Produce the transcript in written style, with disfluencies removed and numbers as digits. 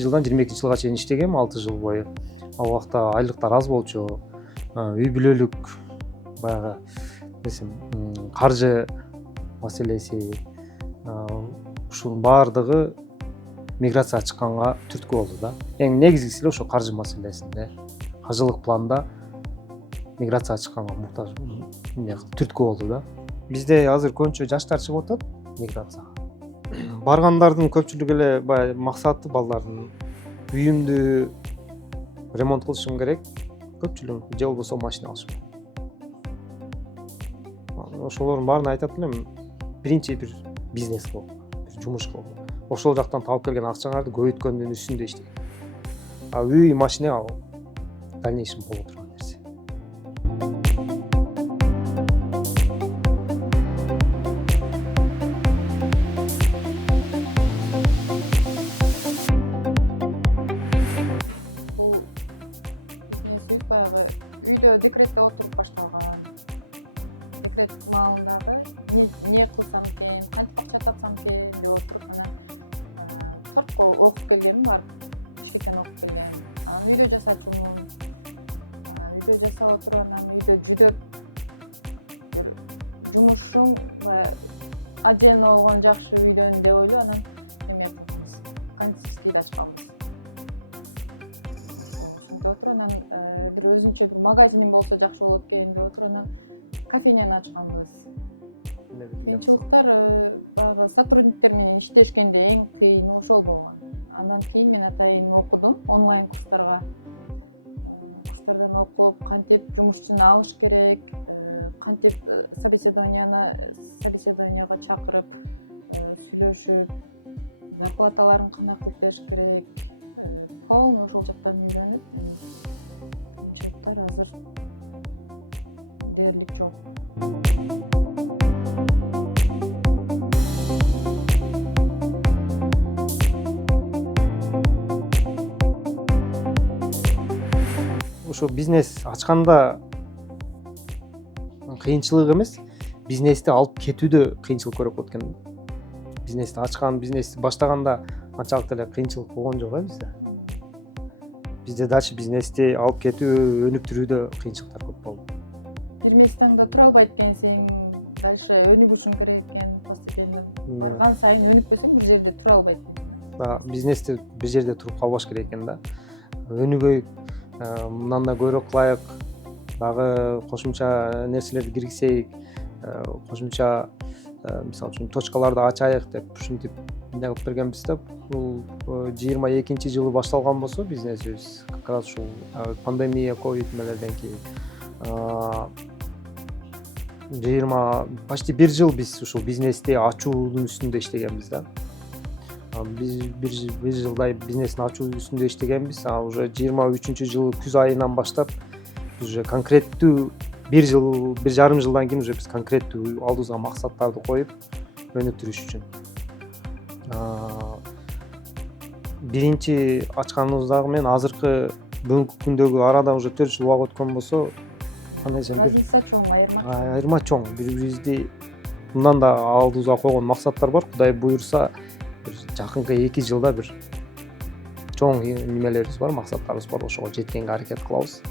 жылдан 22 жылга чейин иштегем, 6 жыл бою. Ал убакта айлыктар аз болчу. Үй бүлөлүк баягы каржы маселеси, ушунун баардыгы миграцияга чыкканга түрткү болду да. Эң негизгиси эле ошо каржы маселесинде. Каржылык планда миграцияга чыкканга муктаж түрткү болду да. Бизде азыр көбүнчө жаштар чыгып атат миграцияга. Баргандардын көпчүлүгү эле баягы максаты балдардын үйүмдү ремонт кылышым керек, көпчүлүгү же болбосо машина алышым керек. Ошолордун баарын айтат элем, биринчи бир бизнес кылып, бир жумуш кылып, ошол жактан таап келген акчаңарды көбөйткөндүн үстүндө иштеген. Үй, машина ал дальнейшем боло турган нерсе. Баягы үйдө декретте отуруп баштаган. Декрет маалындагы эмне кылсам экен, кантип акча тапсам экен деп отуруп анан сыртка окуп келгеним бар. Ишкектен окуп келген. Үйдө жасачумун. Үйдө жасап отуруп анан үйдө жүдөп жумушуң ажен болгон жакшы үйдөн деп ойлоп анан эметпиз. Кондитерский ачканбыз. Анан бир өзүнчө магазиним болсо жакшы болот экен деп отуруп анан кофейняны ачканбыз. Кыйынчылыктар сотрудниктер менен иштешкенде эң кыйын ошол болгон. Андан кийин мен атайын окудум онлайн курстарга. Курстардан окуп, кантип жумушчуну алыш керек, кантип собеседованияга чакырып, сүйлөшүп, зарплаталарын кандай кылып бериш керек. Полный ошол жактан үйрөнүп, кыйынчылыктар азыр дээрлик жок. Ошо бизнес ачканда кыйынчылык эмес, бизнести алып кетүүдө кыйынчылык көрүп экен. Бизнести ачкан, бизнести баштаганда анчалык деле кыйынчылык болгон жок бизде. Бизде дальше бизнести алып кетүү, өнүктүрүүдө кыйынчылыктар көп болду. Бир местаңда тура албайт экенсиң, дальше өнүгүшүң керек экен, постепенно барган сайын өнүкпөсөң бир жерде тура албайт. Бизнести бир жерде туруп калбаш керек экен да. Өнүгөйүк, мындан да көбүрөөк кылайык, дагы кошумча нерселерди киргизейик, кошумча мисалы үчүн точкаларды ачайык деп ушинтип эмне кылып бергенбиз да. Бул 22-жылы башталган болсо бизнесибиз, как раз ушул пандемия, ковид мелерден кийин почти 1 жыл биз ушул бизнести ачуунун үстүндө иштегенбиз да. Биз бир жылдай бизнесин ачуу үстүндө иштегенбиз. Уже 23-жылы күз айынан баштап уже конкреттүү 1 жарым жылдан кийин уже биз конкреттүү алдыбызга максаттарды коюп өнүктүрүш үчүн. Биринчи ачканыбыздагы мен азыркы бүгүнкү күндөгү арада уже 4 жыл убак өткөн болсо, кандай десем айырма чоң. Бирибизди мындан да алдыбызга койгон максаттар бар. Кудай буюрса, бир жакынкы 2 жылда бир чоң немелерибиз бар, максаттарыбыз бар. Ошого жеткенге аракет кылабыз.